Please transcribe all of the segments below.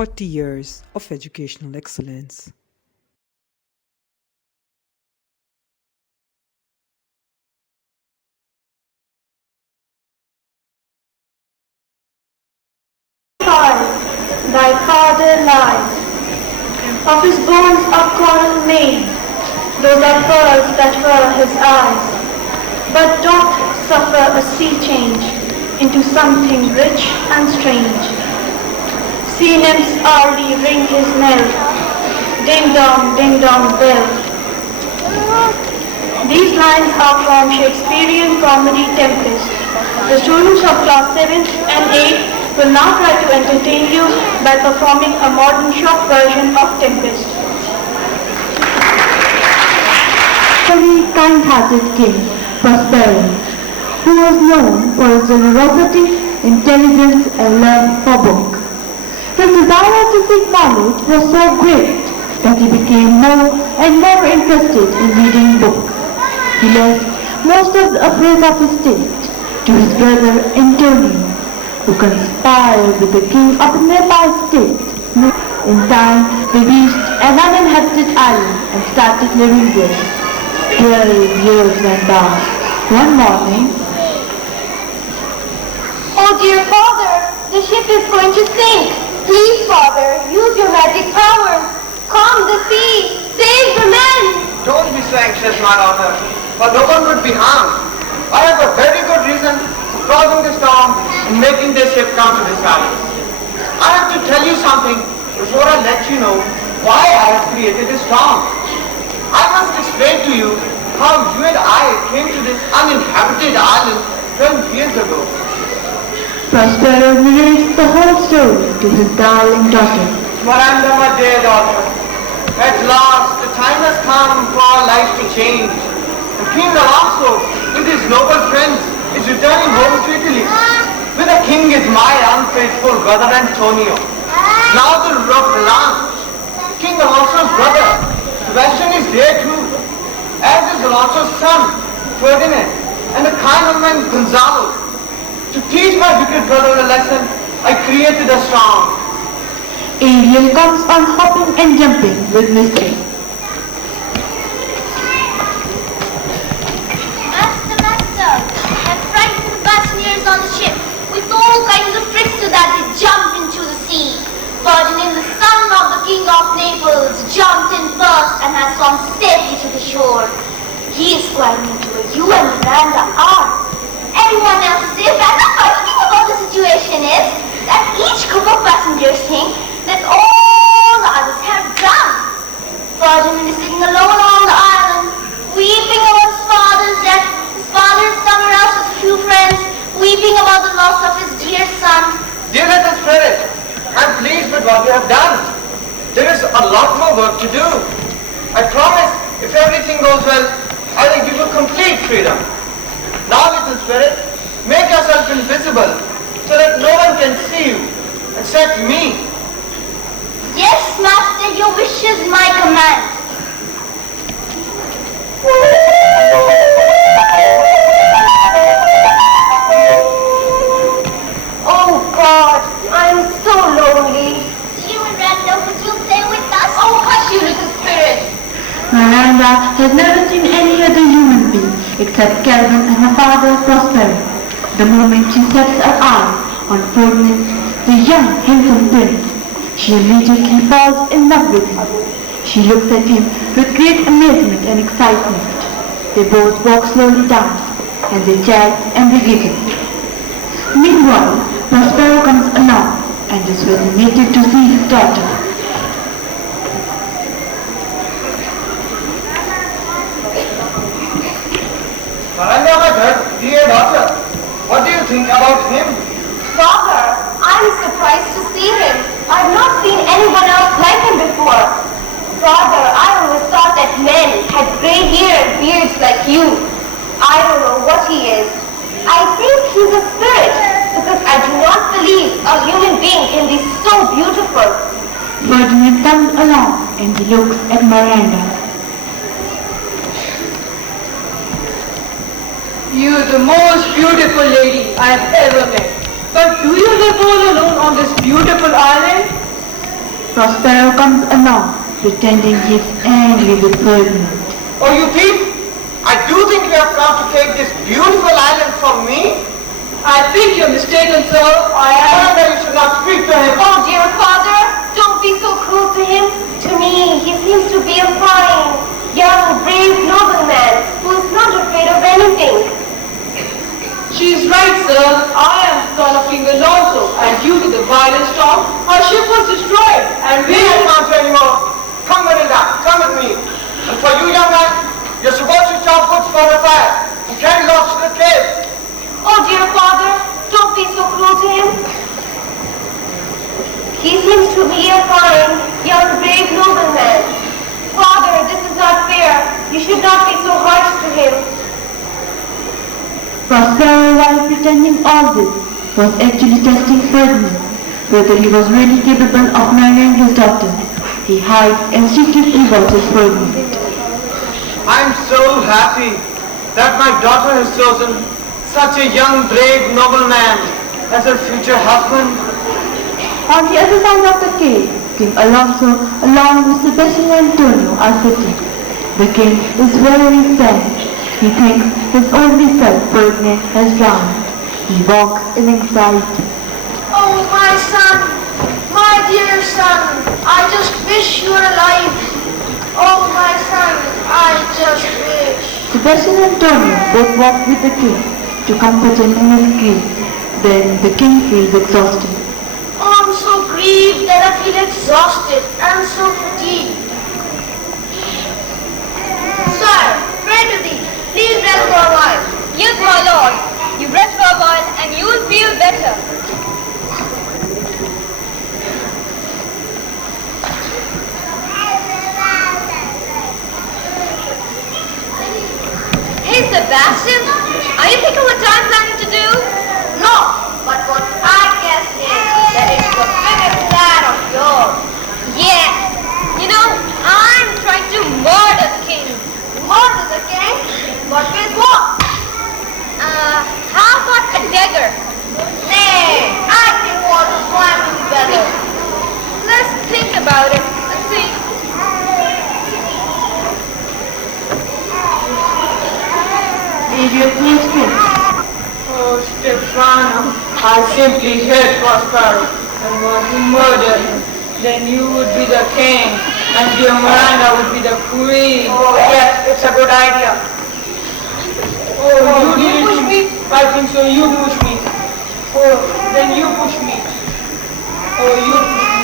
40 years of educational excellence. Thy father lies, of his bones are coral made, those are pearls that were his eyes, but doth suffer a sea change into something rich and strange. Sea nymphs hourly ring his knell, ding dong bell. These lines are from Shakespearean comedy Tempest. The students of class 7th and 8th will now try to entertain you by performing a modern short version of Tempest. Very kind-hearted king, Prospero, who was known for his generosity, intelligence, and love for books. His desire to seek knowledge was so great that he became more and more interested in reading books. He left most of the affairs of his state to his brother Antonio, who conspired with the king of the nearby state. In time, they reached an uninhabited island and started living there. 12 years went by. One morning, Oh dear father, the ship is going to sink. Please father, use your magic powers. Calm the sea, save the men. Don't be so anxious, my daughter, for no one would be harmed. I have a very good reason for causing the storm and making this ship come to this valley. I have to tell you something before I let you know why I have created this storm. I must explain to you how you and I came to this uninhabited island 12 years ago. Prospero narrates the whole story to his darling daughter. Miranda, my dear daughter, at last the time has come for our lives to change. And King Alonso, with his noble friends, is returning home to Italy. With the king is my unfaithful brother Antonio. Now the Blanche, King Alonso's brother, Sebastian is there too, as is Alonso's son, Ferdinand, and the kind of man Gonzalo. To teach my wicked brother a lesson, I created a song. Ariel comes on hopping and jumping with mystery. Master, I've frightened the passengers on the ship with all kinds of tricks so that they jump into the sea. Ferdinand, the son of the King of Naples, jumped in first and has swum safely to the shore. He is climbing into a you and Miranda are. Everyone else is safe, and the funny thing about the situation is that each group of passengers think that all the others have drowned. Ferdinand is sitting alone on the island, weeping about his father's death. His father is somewhere else with a few friends, weeping about the loss of his dear son. Dear little spirit, I'm pleased with what you have done. There is a lot more work to do. I promise, if everything goes well, I will give you complete freedom. Now, little spirit, make yourself invisible so that no one can see you except me. Yes, Master, your wish is my command. Oh God, I'm so lonely. You and Randall, would you stay with us? Oh, hush, you little spirit. Miranda has never seen any other human being except Calvin and her father Prospero. The moment she sets her eyes on Ferdinand, the young handsome prince, she immediately falls in love with him. She looks at him with great amazement and excitement. They both walk slowly down, and they chat and they giggle. Meanwhile, Prospero comes along and is fascinated to see his daughter. Miranda, my dear daughter, what do you think about him? Father, I'm surprised to see him. I've not seen anyone else like him before. Father, I always thought that men had gray hair and beards like you. I don't know what he is. I think he's a spirit because I do not believe a human being can be so beautiful. Ferdinand comes along and he looks at Miranda. You're the most beautiful lady I have ever met. But do you live all alone on this beautiful island? Prospero comes along, pretending he's angry with Ferdinand. Oh, you thief! I do think you have come to take this beautiful island from me. I think you're mistaken, sir. I am. That you should not speak to him. Oh, dear father, don't be so cruel to him. To me, he seems to be a fine, young, brave nobleman who is not afraid of anything. She's right, sir. I am son of King Alonso, and due to the violent storm, our ship was destroyed, and We can't anymore. Come, Melinda, come with me. And for you, young man, you're supposed to chop wood for the fire and carry logs to the cave. Oh, dear father, don't be so cruel to him. He seems to be a fine, young, brave nobleman. Father, this is not fair. You should not be so harsh to him. Prospero, while pretending all this, was actually testing Ferdinand, whether he was really capable of marrying his daughter. He hides and secretly watches Ferdinand. I'm so happy that my daughter has chosen such a young, brave nobleman as her future husband. On the other side of the cave, King Alonso, along with Sebastian and Antonio, are sitting. The king is very sad. He thinks his only son, Ferdinand, has drowned. He walks in anxiety. Oh, my son, my dear son, I just wish you were alive. Oh, my son, I just wish. Sebastian and Antonio both walk with the king to comfort him in his grief. Then the king feels exhausted. Oh, I'm so grieved that I feel exhausted and so fatigued. Sir, pray to thee. Please rest for a while. Yes, my lord. You rest for a while and you will feel better. Hey, Sebastian. Are you thinking what I'm planning to do? No, but what I guess is that it's a bigger plan of yours. Yes. You know, I'm trying to murder the king. Murder the king? But with what? How about a dagger? Nay, I think what is going to be better. Let's think about it and see. Idiot needs king. Oh, Stefano, I simply hate Prospero and want to murder him. Then you would be the king, and dear Miranda would be the queen. Oh, yes, it's a good idea. Oh, you push me? I think so, you push me. Oh, then you push me. Oh, you push me.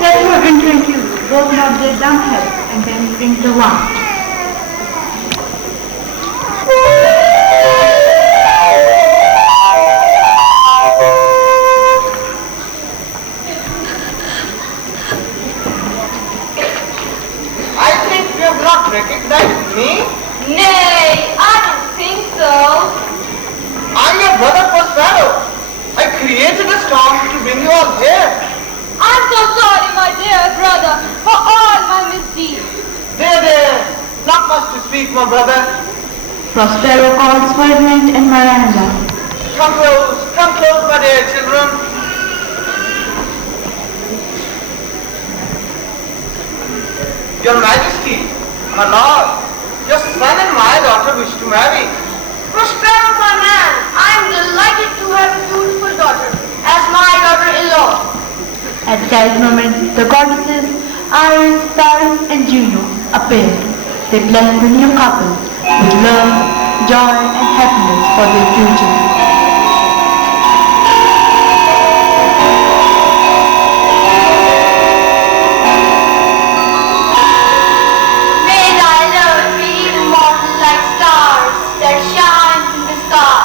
Tell her and drink you, both nod their dumb heads, and then drink the wine. I think you have not recognized me. Nay, I don't think so. I'm your brother Prospero. I created a storm to bring you all here. I'm so sorry, my dear brother, for all my misdeeds. There, not much to speak, my brother. Prospero calls Ferdinand and Miranda. Come close, my dear children. Your Majesty, my lord, your son and my daughter wish to marry. Prospero, my man, I am delighted to have a beautiful daughter as my daughter-in-law. At that moment, the goddesses Iris, Paris, and Juno appear. They bless the new couple with love, joy, and happiness for their future. May thy love be immortal like stars that shine in the sky.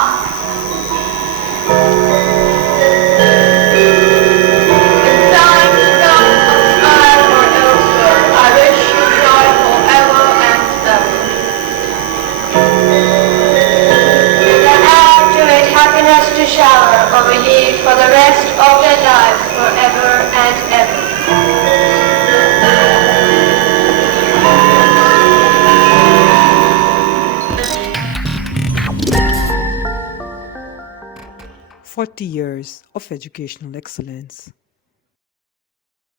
In time to come, smile or elsewhere, I wish you joy forever and ever. May the add to it happiness to shower over ye for the rest of their lives forever and ever. 40 years of educational excellence.